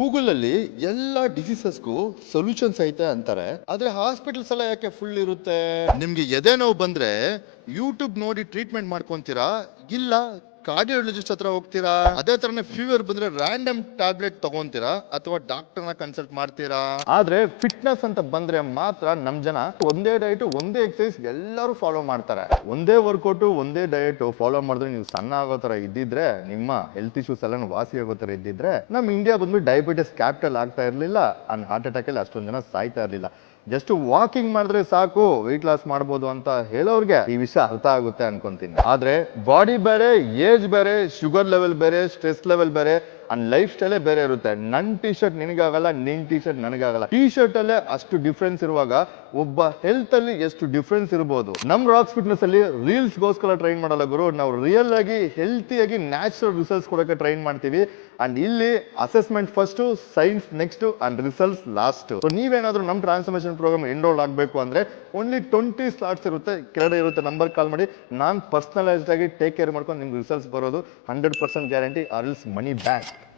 Google ಅಲ್ಲಿ ಎಲ್ಲಾ ಡಿಸೀಸಸ್ಗೂ solutions ಐತೆ ಅಂತಾರೆ, ಆದ್ರೆ ಹಾಸ್ಪಿಟಲ್ಸ್ ಎಲ್ಲ ಯಾಕೆ ಫುಲ್ ಇರುತ್ತೆ? ನಿಮ್ಗೆ ಎದೆ ನೋವು ಬಂದ್ರೆ ಯೂಟ್ಯೂಬ್ ನೋಡಿ ಟ್ರೀಟ್ಮೆಂಟ್ ಮಾಡ್ಕೊಂತೀರಾ, ಇಲ್ಲ ಕಾರ್ಡಿಯಾಲಜಿಸ್ಟ್ ಹತ್ರ ಹೋಗ್ತೀರಾ? ಅದೇ ತರನೇ ಫೀವರ್ ಬಂದ್ರೆ ರ್ಯಾಂಡಮ್ ಟ್ಯಾಬ್ಲೆಟ್ ತಗೊಂತೀರಾ ಅಥವಾ ಡಾಕ್ಟರ್ನ ಕನ್ಸಲ್ಟ್ ಮಾಡ್ತೀರಾ? ಆದ್ರೆ ಫಿಟ್ನೆಸ್ ಅಂತ ಬಂದ್ರೆ ಮಾತ್ರ ನಮ್ ಜನ ಒಂದೇ ಡಯಟ್ ಒಂದೇ ಎಕ್ಸಸೈಸ್ ಎಲ್ಲರೂ ಫಾಲೋ ಮಾಡ್ತಾರೆ. ಒಂದೇ ವರ್ಕೌಟ್ ಒಂದೇ ಡಯಟ್ ಫಾಲೋ ಮಾಡಿದ್ರೆ ನೀವು ಸಣ್ಣ ಆಗೋ ತರ ಇದ್ದಿದ್ರೆ, ನಿಮ್ಮ ಹೆಲ್ತ್ ಇಶ್ಯೂಸ್ ಎಲ್ಲ ವಾಸಿ ಆಗೋ ತರ ಇದ್ದಿದ್ರೆ, ನಮ್ ಇಂಡಿಯಾ ಬಂದ್ಬಿಟ್ಟು ಡಯಾಬಿಟಿಸ್ ಕ್ಯಾಪಿಟಲ್ ಆಗ್ತಾ ಇರ್ಲಿಲ್ಲ, ಅಂಡ್ ಹಾರ್ಟ್ ಅಟ್ಯಾಕ್ ಅಲ್ಲಿ ಅಷ್ಟೊಂದು ಜನ ಸಾಯ್ತಾ ಇರ್ಲಿಲ್ಲ. ಜಸ್ಟ್ ವಾಕಿಂಗ್ ಮಾಡಿದ್ರೆ ಸಾಕು ವೆಯ್ಟ್ ಲಾಸ್ ಮಾಡ್ಬೋದು ಅಂತ ಹೇಳೋರ್ಗೆ ಈ ವಿಷಯ ಅರ್ಥ ಆಗುತ್ತೆ ಅನ್ಕೊಂತೀನಿ. ಆದ್ರೆ ಬಾಡಿ ಬೇರೆ, ಏಜ್ ಬೇರೆ, ಶುಗರ್ ಲೆವೆಲ್ ಬೇರೆ, ಸ್ಟ್ರೆಸ್ ಲೆವೆಲ್ ಬೇರೆ, ಅಂಡ್ ಲೈಫ್ ಸ್ಟೈಲೇ ಬೇರೆ ಇರುತ್ತೆ. ನನ್ ಟಿ ಶರ್ಟ್ ನಿನಗಾಗಲ್ಲ, ನಿನ್ ಟಿ ಶರ್ಟ್ ನನಗಾಗಲ್ಲ. ಟಿ ಶರ್ಟ್ ಅಲ್ಲೇ ಅಷ್ಟು ಡಿಫ್ರೆನ್ಸ್ ಇರುವಾಗ ಒಬ್ಬ ಹೆಲ್ತ್ ಅಲ್ಲಿ ಎಷ್ಟು ಡಿಫ್ರೆನ್ಸ್ ಇರಬಹುದು. ನಮ್ ರಾಕ್ಸ್ ಫಿಟ್ನೆಸ್ ಅಲ್ಲಿ ರೀಲ್ಸ್ ಗೋಸ್ಕರ ಟ್ರೈನ್ ಮಾಡಲ್ಲ ಗುರು, ನಾವು ರಿಯಲ್ ಆಗಿ ಹೆಲ್ತಿಯಾಗಿ ನ್ಯಾಚುರಲ್ ರಿಸಲ್ಟ್ಸ್ ಕೊಡಕ್ಕೆ ಟ್ರೈನ್ ಮಾಡ್ತೀವಿ. ಅಂಡ್ ಇಲ್ಲಿ assessment first, science next and results last. So ನೀವೇನಾದ್ರೂ ನಮ್ ಟ್ರಾನ್ಸ್ಫಾರ್ಮೇಶನ್ ಪ್ರೋಗ್ರಾಮ್ ಎನ್ರೋಲ್ ಆಗ್ಬೇಕು ಅಂದ್ರೆ ಓನ್ಲಿ 20 ಸ್ಲಾಟ್ಸ್ ಇರುತ್ತೆ, ಕೆಳಗಡೆ ಇರುತ್ತೆ ನಂಬರ್ ಕಾಲ್ ಮಾಡಿ. ನಾನ್ ಪರ್ಸನಲೈಸ್ಡ್ ಆಗಿ ಟೇಕ್ ಕೇರ್ ಮಾಡ್ಕೊಂಡು ನಿಮ್ಗೆ ರಿಸಲ್ಟ್ಸ್ ಬರೋದು 100% guarantee, or else money back.